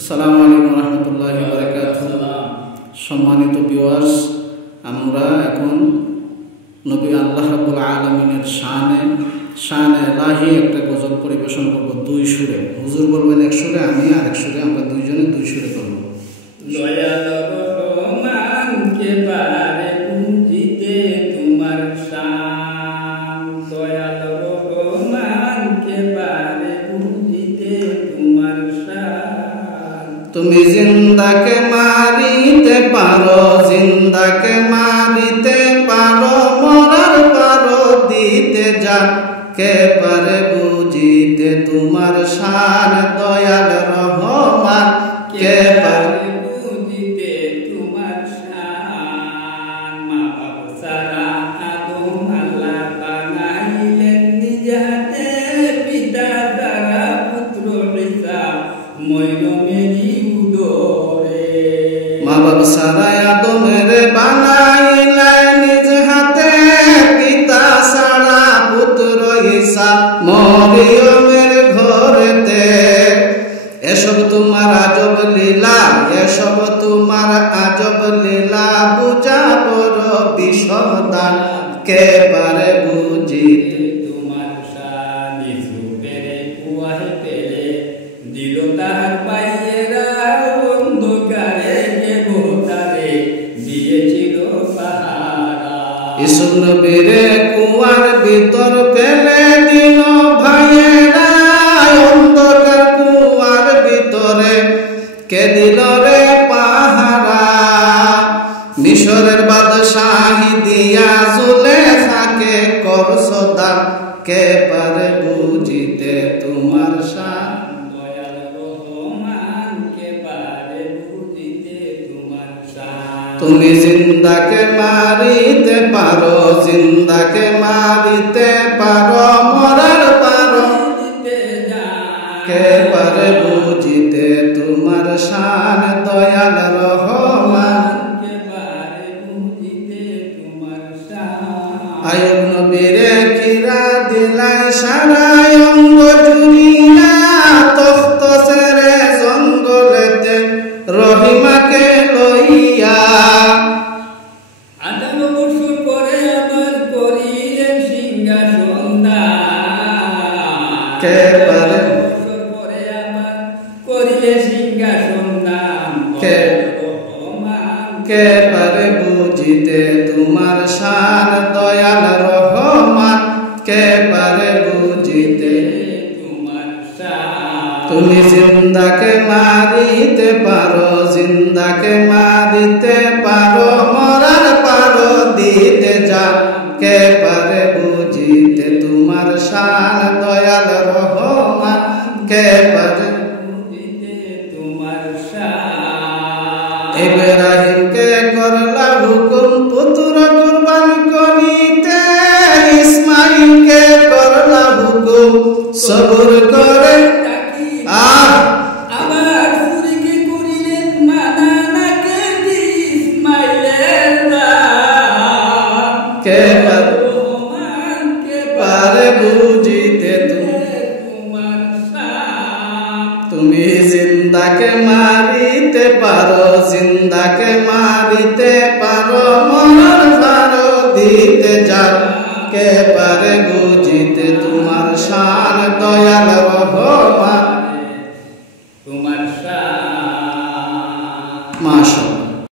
আসসালামু আলাইকুম রহমতুল্লাহি ওয়া বারাকাতুহু। সম্মানিত ভিউয়ার্স, আমরা এখন নবী আল্লাহ রাব্বুল আলামিনের শানে ইলাহি একটা গজল পরিবেশন করব দুই সুরে। হুজুর বলবেন এক সুরে, আমি আরেক সুরে, আমরা দুইজনে দুই সুরে করব। দয়াল রহমান কে বারে পুঁজিতে তোমার শান, দয়াল রহমান কে বারে পুঁজিতে তোমার শান। তুমি জিন্দাকে মারিতে পারো, জিন্দাকে মারিতে পারো, মরার পারো দিতে যা কে পারে বুঝিতে তোমার শান। দয়াল রহমান কে পারে বুঝিতে তোমার শান। মা বাপ সারা আদম আল্লাহ বানাইলেন নিজ হাতে, পিতা দ্বারা পুত্র ঈসা মরিয়মেরই উদরে। মা বাপ সারা আদমের বানাইলেন নিজ হাতে, পিতা সারা পুত্র ঈসা মরিয়মের ঘরেতে। এসব তোমার আজব লীলা, এসব তোমার আজব লীলা, বুঝা বড় বিষদান কে পারে বুঝিতে তোমার শান। ইসুফের কুয়ায় ফেলে দিল তাহার পায়েরা, অন্ধকারে কে তারে দিয়েছিল পাহারা। ইসুফ নবীর কুয়ার ভিতর ফেলে দিল ভাইয়েরা, অন্ধকার কুয়ার ভিতরে কে দিল রে পাহারা। মিশরের বাদশাহী দিয়া জুলেখাকে করছো দান, কে পারে বুঝিতে তোমার শান। দয়াল রহমান কে পারে বুঝিতে তোমার শান। তুমি জিন্দাকে মারিতে পারো, জিন্দাকে মারিতে পারো, মরার পারো কে পারে বুঝিতে তোমার শান। দয়াল রহমান কে পারে বুঝিতে তোমার শান। আয়ুব নবীরে কিরা দিলাই সারা অঙ্গ জুড়িয়া, তখ্ত ছেড়ে জঙ্গলেতে রহিমাকে লইয়া। 58 বছর পরে আবার করিলেন সিংহাসন দান। কে পারে বছর পরে আবার করিলেন সিংহাসন দান। কে রহমান কে পারে বুঝিতে তোমার শান। দয়াল রহমান কে পারে বুঝিতে তোমার শান। তুমি জিন্দাকে মারিতে পারো, জিন্দাকে মারিতে পারো, মরার পারো দিতে যা কে পারে বুঝিতে তোমার শান। দয়াল রহমান কে পারে বুঝিতে তোমার শান। ইব্রাহিমকে করলা হুকুম পুত্র কুরবান করিতে, ইসমাইলকে করলা হুকুম সবর করে। আবার সুরিকে করিলেন মানা, নাকে ইসমাইলের নাম। কে রহমান কে পারে বুঝিতে তোমার শান। তুমি জিন্দাকে মারিতে পারো, জিন্দাকে মারিতে পারো, মরার পারো দিতে যাও কে পারে বুঝিতে তোমার শান। দয়াল রহমান তোমার শান। মাশাআল্লাহ।